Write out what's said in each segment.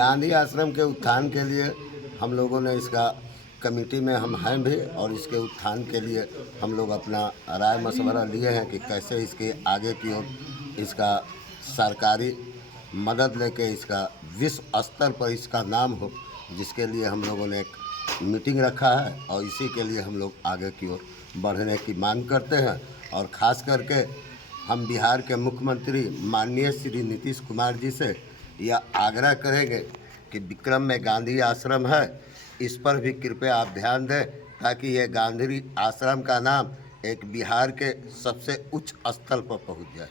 गांधी आश्रम के उत्थान के लिए हम लोगों ने इसका कमेटी में हम हैं भी, और इसके उत्थान के लिए हम लोग अपना राय मशवरा लिए हैं कि कैसे इसके आगे की ओर इसका सरकारी मदद लेके इसका विश्व स्तर पर इसका नाम हो, जिसके लिए हम लोगों ने एक मीटिंग रखा है और इसी के लिए हम लोग आगे की ओर बढ़ने की मांग करते हैं। और ख़ास करके हम बिहार के मुख्यमंत्री माननीय श्री नीतीश कुमार जी से यह आग्रह करेंगे कि विक्रम में गांधी आश्रम है, इस पर भी कृपया आप ध्यान दें, ताकि ये गांधी आश्रम का नाम एक बिहार के सबसे उच्च स्थल पर पहुंच जाए।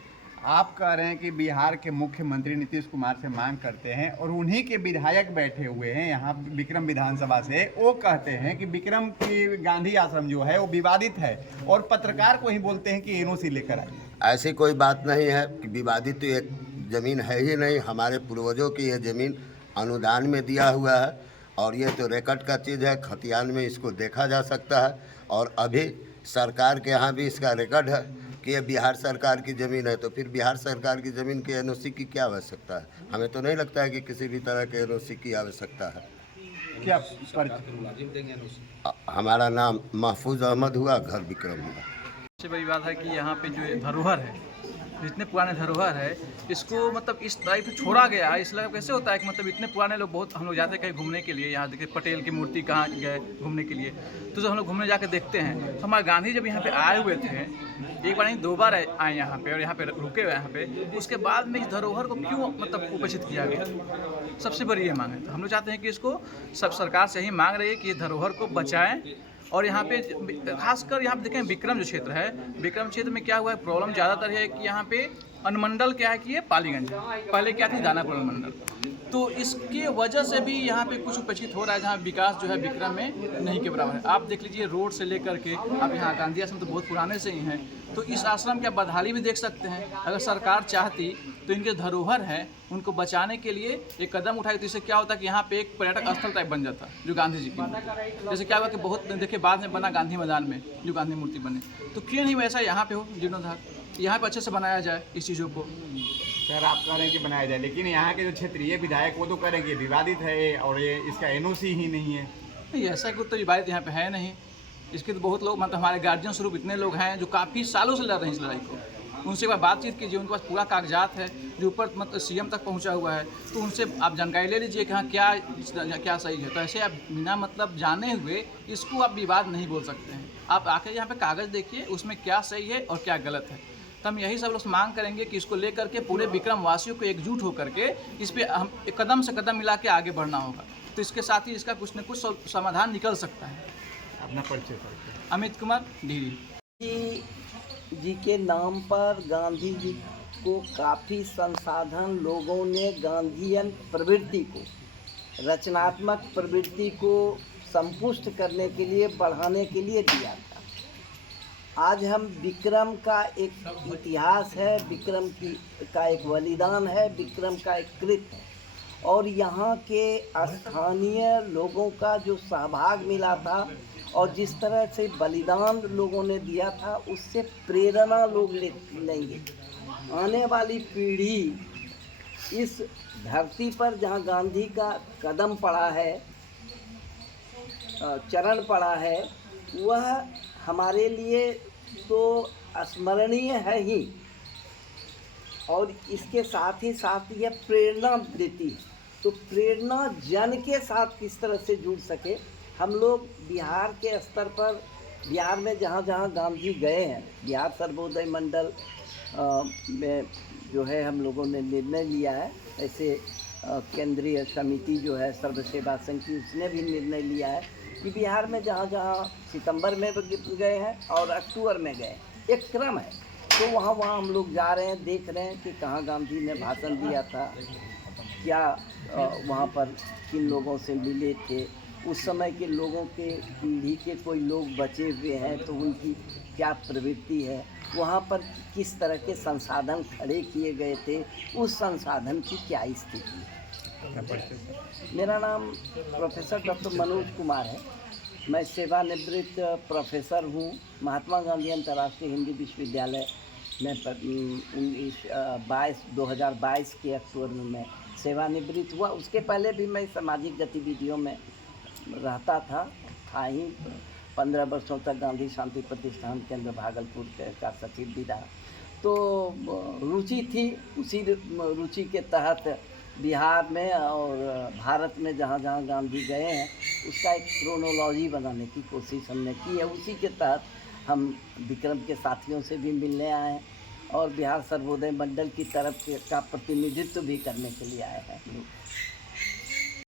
आप कह रहे हैं कि बिहार के मुख्यमंत्री नीतीश कुमार से मांग करते हैं और उन्हीं के विधायक बैठे हुए हैं यहाँ विक्रम विधानसभा से, वो कहते हैं कि विक्रम की गांधी आश्रम जो है वो विवादित है और पत्रकार को ही बोलते हैं कि एनओसी लेकर आइए। ऐसी कोई बात नहीं है कि विवादित तो एक ज़मीन है ही नहीं। हमारे पूर्वजों की यह ज़मीन अनुदान में दिया हुआ है और ये तो रिकॉर्ड का चीज़ है, खतियान में इसको देखा जा सकता है। और अभी सरकार के यहाँ भी इसका रिकॉर्ड है कि ये बिहार सरकार की ज़मीन है, तो फिर बिहार सरकार की ज़मीन की एनओसी की क्या आवश्यकता है? हमें तो नहीं लगता है कि किसी भी तरह के एनओसी की आवश्यकता है। क्या हमारा नाम महफूज अहमद हुआ, घर विक्रम हुआ। सबसे बड़ी बात है कि यहाँ पे जो धरोहर है, जितने पुराने धरोहर है, इसको मतलब इस टाइप से छोड़ा गया है। इसलिए कैसे होता है कि मतलब इतने पुराने लोग, बहुत हम लोग जाते हैं कहीं घूमने के लिए, यहाँ देखिए पटेल की मूर्ति कहाँ गए घूमने के लिए, तो जब हम लोग घूमने जाके देखते हैं तो हमारे गांधी जब यहाँ पे आए हुए थे, एक बार नहीं 2 बार आए यहाँ पे और यहाँ पे रुके हुए यहाँ पे, उसके बाद में इस धरोहर को क्यों मतलब उपेक्षित किया गया? सबसे बड़ी ये मांग है। तो हम लोग चाहते हैं कि इसको सब सरकार से ही मांग रही है कि ये धरोहर को बचाएं। और यहाँ पे खासकर यहाँ पे देखें विक्रम जो क्षेत्र है, विक्रम क्षेत्र में क्या हुआ है, प्रॉब्लम ज़्यादातर है कि यहाँ पे अनुमंडल क्या है कि ये पालीगंज, पहले क्या थी दानापुर अनुमंडल, तो इसके वजह से भी यहाँ पे कुछ उपेक्षित हो रहा है, जहाँ विकास जो है विक्रम में नहीं के बराबर है। आप देख लीजिए रोड से लेकर के, अब यहाँ गांधी आश्रम तो बहुत पुराने से ही हैं, तो इस आश्रम की आप बदहाली भी देख सकते हैं। अगर सरकार चाहती तो इनके धरोहर हैं उनको बचाने के लिए एक कदम उठाई, तो इससे क्या होता है कि यहाँ पे एक पर्यटक स्थल टाइप बन जाता जो गांधी जी की, जैसे क्या हुआ कि बहुत देखिए बाद में बना गांधी मैदान में जो गांधी मूर्ति बने, तो क्यों नहीं वैसा यहाँ पे हो जीर्णोद्धार, यहाँ पे अच्छे से बनाया जाए इस चीज़ों को। सर आप कह रहे हैं कि बनाया जाए, लेकिन यहाँ के जो क्षेत्रीय विधायक वो तो कह रहे हैं कि विवादित है और ये इसका एनओसी ही नहीं है। नहीं, ऐसा कुछ तो विवादित यहाँ पे है नहीं। इसके तो बहुत लोग, मतलब हमारे गार्जियन स्वरूप इतने लोग हैं जो काफ़ी सालों से लड़ रहे हैं इस लड़ाई को, उनसे एक बार बातचीत कीजिए, उनके पास पूरा कागजात है जो ऊपर मतलब सीएम तक पहुंचा हुआ है, तो उनसे आप जानकारी ले लीजिए कि हाँ क्या सही है। तो ऐसे आप बिना मतलब जाने हुए इसको आप विवाद नहीं बोल सकते हैं। आप आकर यहाँ पे कागज़ देखिए उसमें क्या सही है और क्या गलत है। तो हम यही सब लोग मांग करेंगे कि इसको लेकर के पूरे विक्रम वासियों को एकजुट होकर के इस पर हम कदम से कदम मिला के आगे बढ़ना होगा, तो इसके साथ ही इसका कुछ न कुछ समाधान निकल सकता है। अपना परिचय करके अमित कुमार ढीरी जी के नाम पर गांधी जी को काफ़ी संसाधन लोगों ने गांधीयन प्रवृत्ति को, रचनात्मक प्रवृत्ति को संपुष्ट करने के लिए, बढ़ाने के लिए दिया था। आज हम विक्रम का एक इतिहास है, विक्रम का एक बलिदान है, विक्रम का एक कृत्य है, और यहाँ के स्थानीय लोगों का जो सहभाग मिला था और जिस तरह से बलिदान लोगों ने दिया था, उससे प्रेरणा लोग लेंगे। आने वाली पीढ़ी इस धरती पर जहाँ गांधी का कदम पड़ा है, चरण पड़ा है, वह हमारे लिए तो स्मरणीय है ही, और इसके साथ ही साथ यह प्रेरणा देती है। तो प्रेरणा जन के साथ किस तरह से जुड़ सके, हम लोग बिहार के स्तर पर, बिहार में जहाँ जहाँ गांधी गए हैं, बिहार सर्वोदय मंडल में जो है हम लोगों ने निर्णय लिया है, ऐसे केंद्रीय समिति जो है सर्व सेवा संघ की, उसने भी निर्णय लिया है कि बिहार में जहाँ जहाँ सितंबर में गए हैं और अक्टूबर में गए, एक क्रम है, तो वहाँ हम लोग जा रहे हैं, देख रहे हैं कि कहाँ गांधी ने भाषण दिया था, क्या वहाँ पर किन लोगों से मिले थे, उस समय के लोगों के पीढ़ी के कोई लोग बचे हुए हैं तो उनकी क्या प्रवृत्ति है, वहाँ पर किस तरह के संसाधन खड़े किए गए थे, उस संसाधन की क्या स्थिति है। मेरा नाम प्रोफेसर डॉक्टर मनोज कुमार है। मैं सेवानिवृत्त प्रोफेसर हूँ। महात्मा गांधी अंतर्राष्ट्रीय हिंदी विश्वविद्यालय में 2022 के अक्टूबर में मैं सेवानिवृत्त हुआ। उसके पहले भी मैं सामाजिक गतिविधियों में रहता था ही। 15 वर्षों तक गांधी शांति प्रतिष्ठान केंद्र भागलपुर का सचिव भी रहा। तो रुचि थी, उसी रुचि के तहत बिहार में और भारत में जहाँ जहाँ गांधी गए हैं उसका एक क्रोनोलॉजी बनाने की कोशिश हमने की है। उसी के तहत हम विक्रम के साथियों से भी मिलने आए हैं और बिहार सर्वोदय मंडल की तरफ का प्रतिनिधित्व भी करने के लिए आए हैं हम लोग।